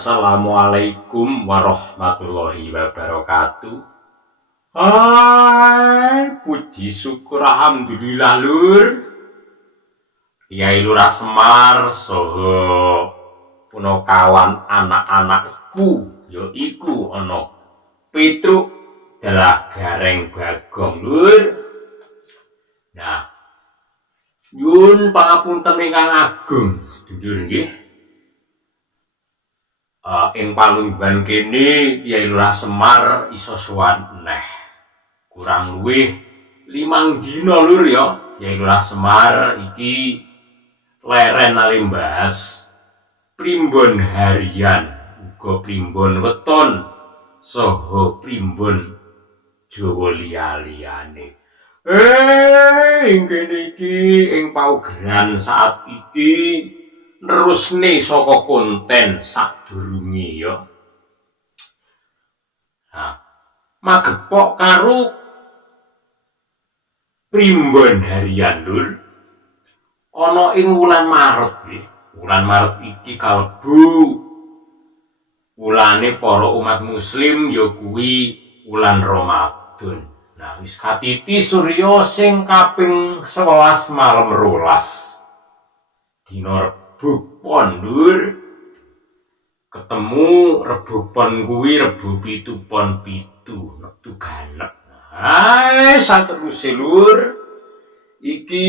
Assalamualaikum warahmatullahi wabarakatuh. Hai, puji syukur alhamdulillah lur. Kyai Lurah Semar soho punakawan anak-anakku yaiku ana Petruk dalah Gareng Bagong lur. Nah, nyuwun pangapunten ingkang agung sedulur nggih. Ing palungguhan kene Kyai Lurah Semar iso sowan neh. Kurang luwih 5 dina lur ya. Kyai Lurah Semar iki leren ale mbahas primbon harian, uga primbon weton, saha primbon Jawa liya-liyane. Ing kene iki ing paugeran saat iki nerusne saka konten sadurunge ya. Nah, magepok karo primbon harian lur. Ana ing wulan Maret nggih. Wulan Maret iki kalebu wulane para umat muslim ya kuwi wulan Ramadan. Nah, wis katiti surya sing kaping 11 malam 12. Dina Rebo Pon lur. Ketemu Rebo Pon kuwi Rebo 7 Pon 7 nektu ganep. Hai sateruse lur. Iki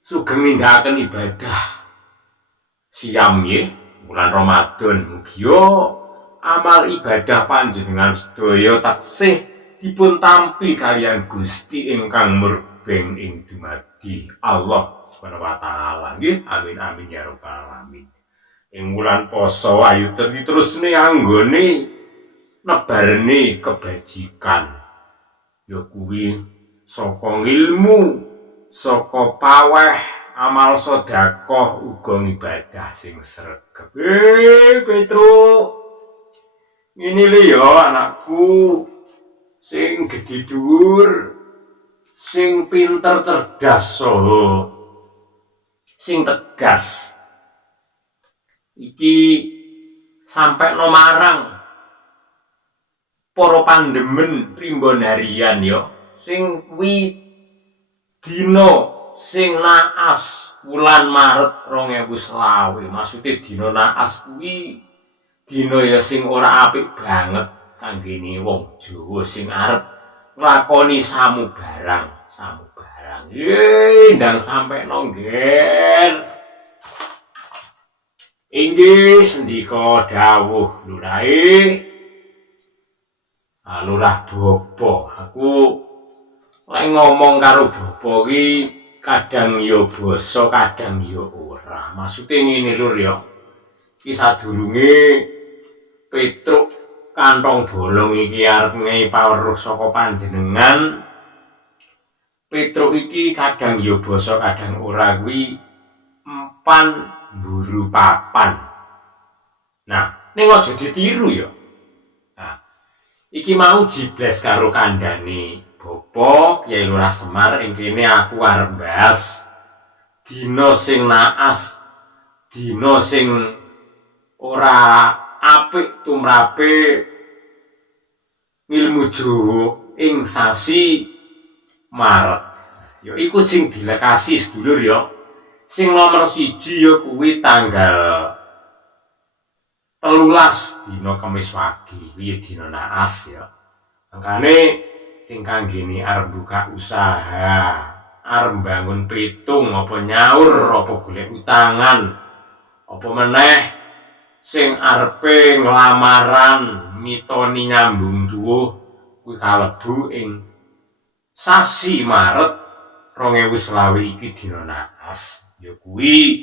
sugeng nindakaken ibadah siam nggih bulan Ramadan. Mugi amal ibadah panjenengan sedaya taksih dipun tampi kalian Gusti ingkang murbeng ing dumadi Allah Subhanahu wa taala nggih. Amin amin ya rabbal alamin. Ing wulan poso ayu terusne anggone nebarne kebajikan ya kuwi saka ilmu, saka paweh, amal sedekah uga ibadah sing sregep. Petruk, ngene lho ya anakku sing gedhe dhuwur, sing pinter cerdas saha sing tegas. Iki sampai no marang para pandemen primbon harian ya. Sing kuwi dina sing naas wulan Maret 2020. Maksude dina naas kuwi dina ya sing ora apik banget kanggene wong Jawa sing arep nglakoni samu barang. Ndang sampe nongger. Inggih sendika dawuh lurahe Lurah Bopo. Aku lek ngomong karo Bopo ki kadang ya basa kadang ya ora. Maksude ngene lur ya. Iki sadurunge Petruk kantong bolong iki arep ngehi paweruh saka panjenengan. Petruk iki kadang ya basa kadang ora kuwi empan mburu papan. Nah, ning aja ditiru ya. Nah, iki mau jibles karo kandhane Bopo Kyai Lurah Semar. Ing kene aku arep bahas dina sing naas, dina sing ora apik tumrape ilmu Jawa ing sasi Maret. Ya iku sing dilekasi sedulur ya. Sing nomor 1 ya kuwi tanggal 13 dina Kamis wage, kuwi dina naas ya. Mangkane sing kanggene arep buka usaha, arep bangun pitung, apa nyaur, apa golek utangan, apa meneh sing arepe nglamaran mitoni nyambung tuwuh kuwi kalebu ing sasi Maret 2020 iki dina naas. Ya kuwi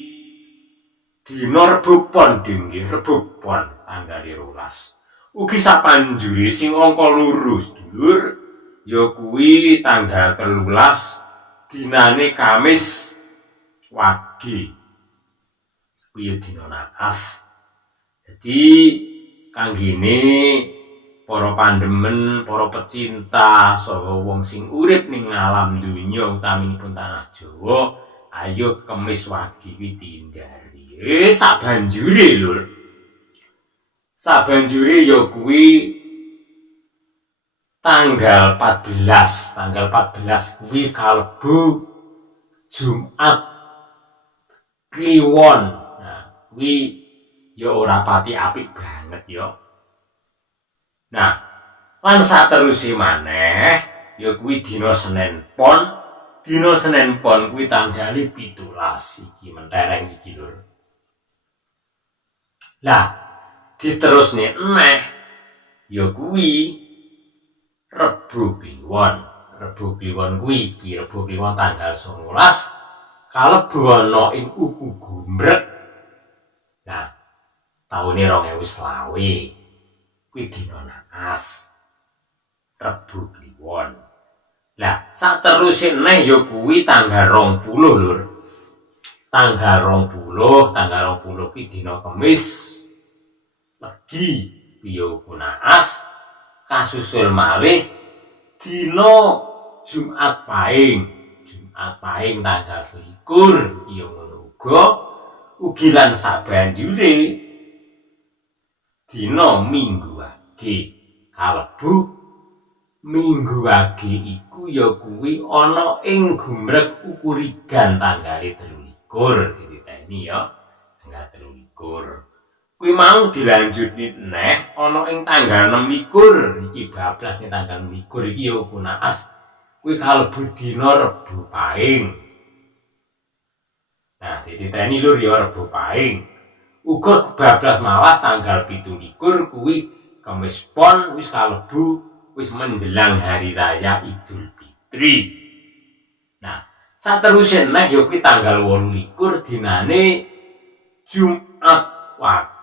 dina Rebo Pon nggih, Rebo Pon tanggal 12. Ugi sapanjure sing angka lurus dulur ya kuwi tanggal 13 dinane Kamis wage. Kuwi dina naas. Jadi kanggene para pandemen, para pecinta saha wong sing urip ning alam donya utaminipun tanah Jawa, ayo Kemis wage kuwi tindari. Sabanjure lur sabanjure ya kuwi tanggal 14 kuwi kalebu Jumat Kliwon. Nah, kuwi ya ora pati apik banget ya. Nah, lan saterusé maneh ya kuwi dina Senin Pon. Dina Senin Pon kuwi tanggal 17 iki mentereng iki lur. Lah, diterusne eneh ya kuwi Rebo Kliwon. Rebo Kliwon kuwi iki Rebo Kliwon tanggal 19 kalebu ana ing uku gumbrek. Nah, taune 2020 kuwi dina naas. Rebo Kliwon. Lah, saterusé neh ya kuwi tanggal 20 lur. Tanggal 20 kuwi dina Kamis. Legi piye naas. Kasusul malih dina Jumat Pahing. Jumat Pahing tanggal 21 ya ngono uga ugi lan sabanjure dina Minggu Wage. Kalebu Minggu Wage iku ya kuwi ana ing gumrek Ukurigan tanggal 23 dititeni ya. Tanggal 23. Kuwi mau dilanjutke neh ana ing tanggal 26 iki bablas ning tanggal 26 iki ya naas kuwi kalebu dina Rebo Pahing. Nah, dititeni lur ya Rebo Pahing. Uga bablas malah tanggal 27 kuwi Kamis Pon wis kalebu wis menjelang hari raya Idul Fitri. Nah, saterusé neh ya kuwi tanggal 28 dinane Jumat Wage.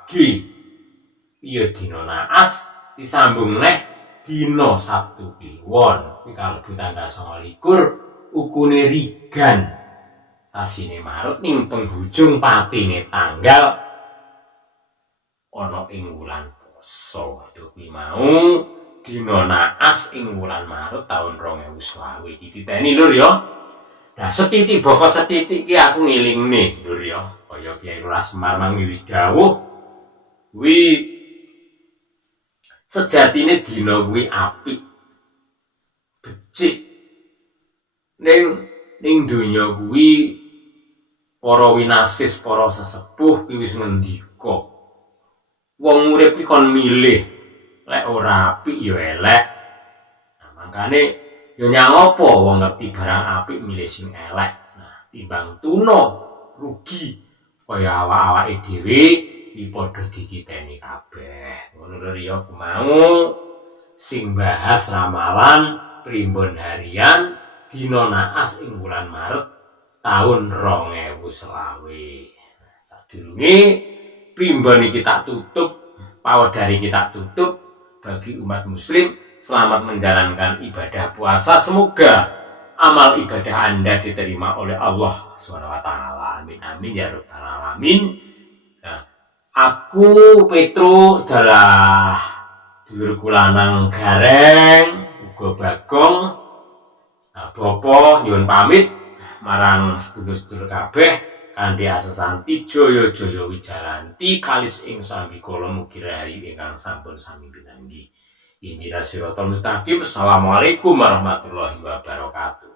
Iya dina naas disambung neh dina Sabtu Kliwon. Kuwi kalebu tanggal 29 ukune Rigan. Sasine Maret ning penghujung patine tanggal ana ing wulan Pasa. Kuwi mau dina naas ing wulan Maret taun 2020 iki diteni lur ya. Nah, setitik baka setitik iki aku ngelingne lur ya. Kaya Kyai Lurah Semar wis dawuh kuwi sejatine dina kuwi apik becik ning donya kuwi para winasis para sesepuh kuwi wis ngendika wong urip iki kon milih lek ora apik ya elek. Nah, makane ya nyang apa wong ngerti barang apik milih sing elek. Nah, timbang tuna rugi kaya awak-awake dhewe iki padha dititeni kabeh. Ngono lho ya mau sing bahas ramalan primbon harian dina naas ing bulan Maret tahun 2020. Sadurunge primbon iki tak tutup, pawedari kita tutup bagi umat muslim selamat menjalankan ibadah puasa. Semoga amal ibadah Anda diterima oleh Allah SWT. Amin amin ya rabbal alamin. Nah, aku Petrus adalah dulurku lanang gareng uga Bagong. Nah, Bapa nyuwun pamit marang sedulur-sedulur kabeh kanthi asesanti Jaya-jaya wijalanti kalis ing sambikala mugi rahayu ingkang sampun sami pinanggi. Ihdinas siratal mustaqim. Assalamualaikum warahmatullahi wabarakatuh.